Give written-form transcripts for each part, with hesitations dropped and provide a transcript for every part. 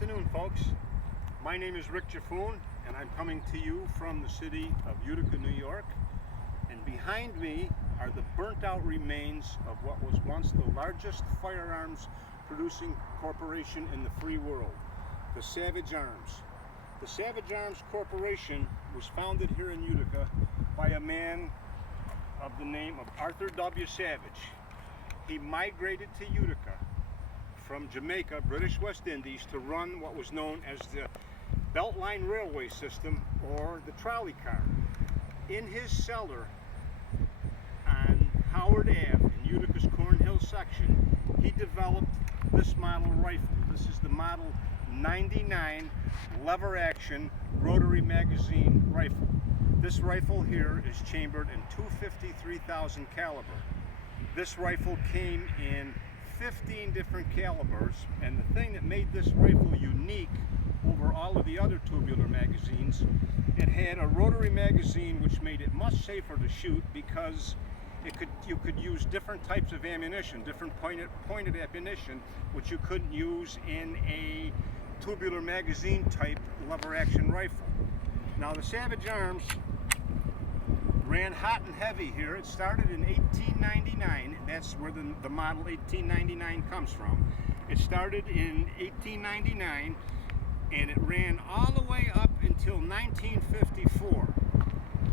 afternoon, folks. My name is Rick Jaffoon, and I'm coming to you from the city of Utica, New York. And behind me are the burnt out remains of what was once the largest firearms producing corporation in the free world, the Savage Arms. The Savage Arms Corporation was founded here in Utica by a man of the name of Arthur W. Savage. He migrated to Utica from Jamaica, British West Indies, to run what was known as the Beltline Railway System, or the trolley car. In his cellar on Howard Ave in Utica's Cornhill section, he developed this model rifle. This is the model 99 lever action rotary magazine rifle. This rifle here is chambered in .253 caliber. This rifle came in 15 different calibers, and the thing that made this rifle unique over all of the other tubular magazines, it had a rotary magazine which made it much safer to shoot because you could use different types of ammunition, different pointed ammunition, which you couldn't use in a tubular magazine type lever action rifle. Now the Savage Arms ran hot and heavy here. It started in 1899. That's where the model 1899 comes from. It started in 1899 and it ran all the way up until 1954.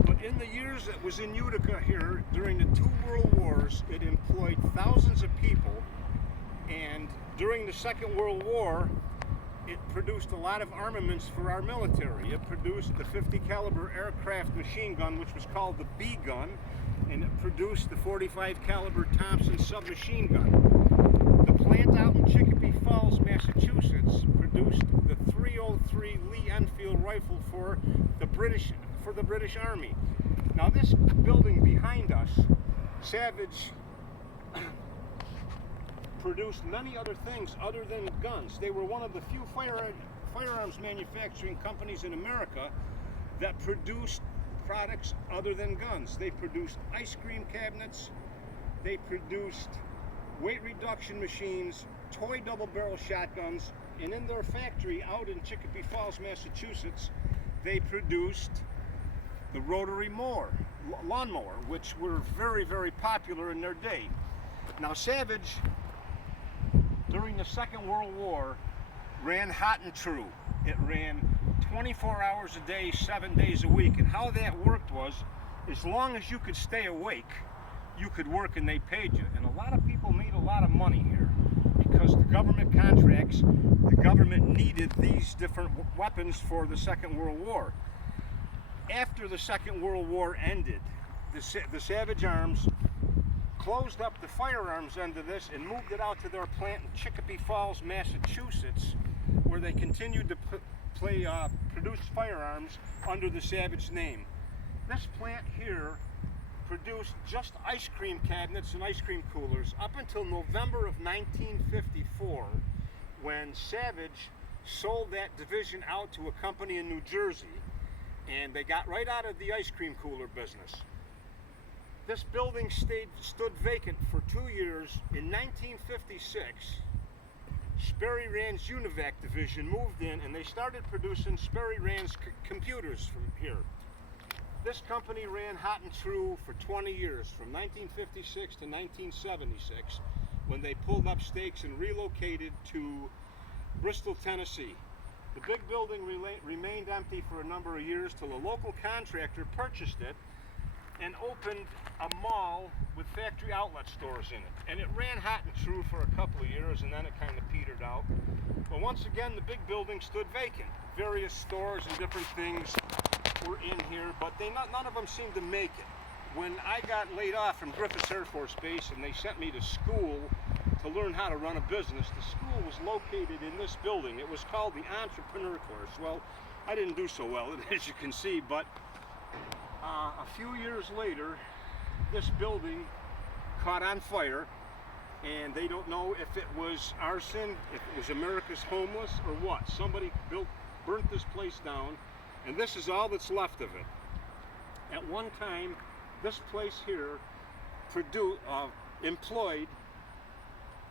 But in the years it was in Utica here, during the two world wars, it employed thousands of people, and during the Second World War, it produced a lot of armaments for our military. It produced the 50 caliber aircraft machine gun, which was called the B gun, and it produced the 45 caliber Thompson submachine gun. The plant out in Chicopee Falls, Massachusetts, produced the .303 Lee Enfield rifle for the British Army. Now this building behind us, Savage produced many other things other than guns. They were one of the few firearms manufacturing companies in America that produced products other than guns. They produced ice cream cabinets, they produced weight reduction machines, toy double barrel shotguns, and in their factory out in Chicopee Falls, Massachusetts, they produced the rotary lawnmower, which were very, very popular in their day. Now Savage, during the Second World War, ran hot and true. It ran 24 hours a day, 7 days a week. And how that worked was, as long as you could stay awake, you could work and they paid you. And a lot of people made a lot of money here because the government contracts, the government needed these different weapons for the Second World War. After the Second World War ended, the Savage Arms closed up the firearms end of this and moved it out to their plant in Chicopee Falls, Massachusetts, where they continued to produce firearms under the Savage name. This plant here produced just ice cream cabinets and ice cream coolers up until November of 1954, when Savage sold that division out to a company in New Jersey, and they got right out of the ice cream cooler business. This building stood vacant for 2 years. In 1956, Sperry Rand's Univac division moved in and they started producing Sperry Rand's computers from here. This company ran hot and true for 20 years, from 1956 to 1976, when they pulled up stakes and relocated to Bristol, Tennessee. The big building remained empty for a number of years till a local contractor purchased it and opened a mall with factory outlet stores in it. And it ran hot and true for a couple of years, and then it kind of petered out. But once again, the big building stood vacant. Various stores and different things were in here, but none of them seemed to make it. When I got laid off from Griffiths Air Force Base and they sent me to school to learn how to run a business, the school was located in this building. It was called the Entrepreneur Course. Well, I didn't do so well, as you can see, but a few years later, this building caught on fire, and they don't know if it was arson, if it was America's Homeless, or what. Somebody burnt this place down, and this is all that's left of it. At one time, this place here employed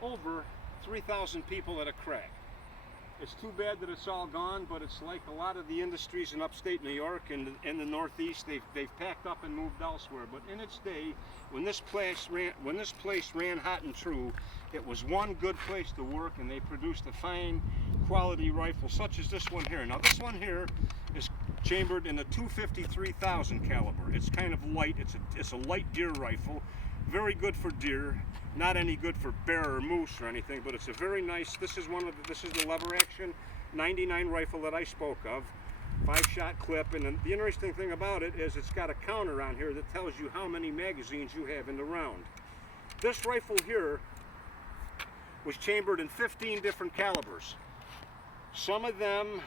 over 3,000 people at a crack. It's too bad that it's all gone, but it's like a lot of the industries in upstate New York and in the Northeast, they've packed up and moved elsewhere. But in its day, when this place ran hot and true, it was one good place to work, and they produced a fine quality rifle such as this one here. Now this one here is chambered in a 253,000 caliber. It's kind of light. It's a light deer rifle, very good for deer. Not any good for bear or moose or anything, but it's a very nice. This is the lever action 99 rifle that I spoke of, 5-shot clip. And the interesting thing about it is it's got a counter on here that tells you how many magazines you have in the round. This rifle here was chambered in 15 different calibers. Some of them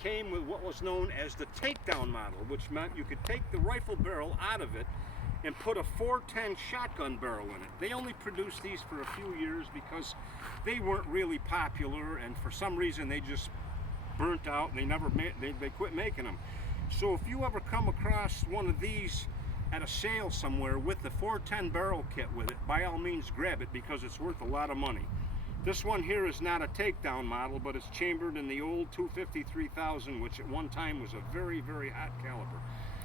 came with what was known as the takedown model, which meant you could take the rifle barrel out of it and put a 410 shotgun barrel in it. They only produced these for a few years because they weren't really popular, and for some reason they just burnt out and they quit making them. So if you ever come across one of these at a sale somewhere with the 410 barrel kit with it, by all means grab it, because it's worth a lot of money. This one here is not a takedown model, but it's chambered in the old 253,000, which at one time was a very, very hot caliber.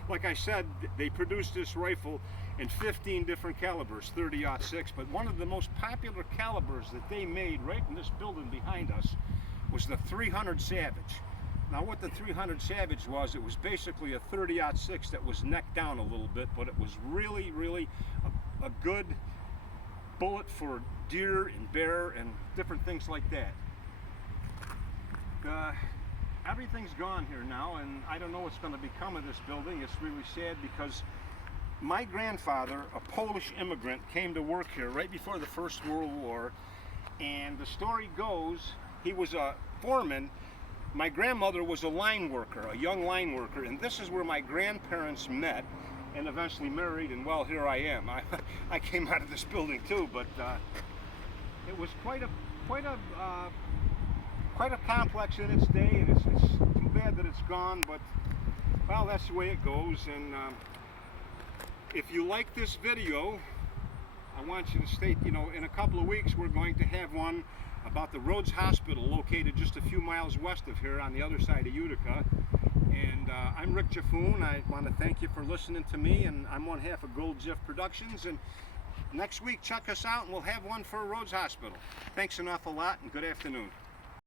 Like I said, they produced this rifle in 15 different calibers, 30-06, but one of the most popular calibers that they made right in this building behind us was the 300 Savage. Now what the 300 Savage was, it was basically a 30-06 that was necked down a little bit, but it was really, really a good bullet for deer and bear and different things like that. Everything's gone here now, and I don't know what's going to become of this building. It's really sad because my grandfather, a Polish immigrant, came to work here right before the First World War, and the story goes he was a foreman. My grandmother was a line worker, a young line worker, and this is where my grandparents met and eventually married, and well, here I am. I came out of this building too, but it was quite a complex in its day, and it's too bad that it's gone, but well, that's the way it goes. And if you like this video, I want you to state, in a couple of weeks we're going to have one about the Rhodes Hospital, located just a few miles west of here on the other side of Utica. And I'm Rick Jaffoon. I want to thank you for listening to me, and I'm one half of GoldGiff Productions. And next week, check us out, and we'll have one for Rhodes Hospital. Thanks an awful lot, and good afternoon.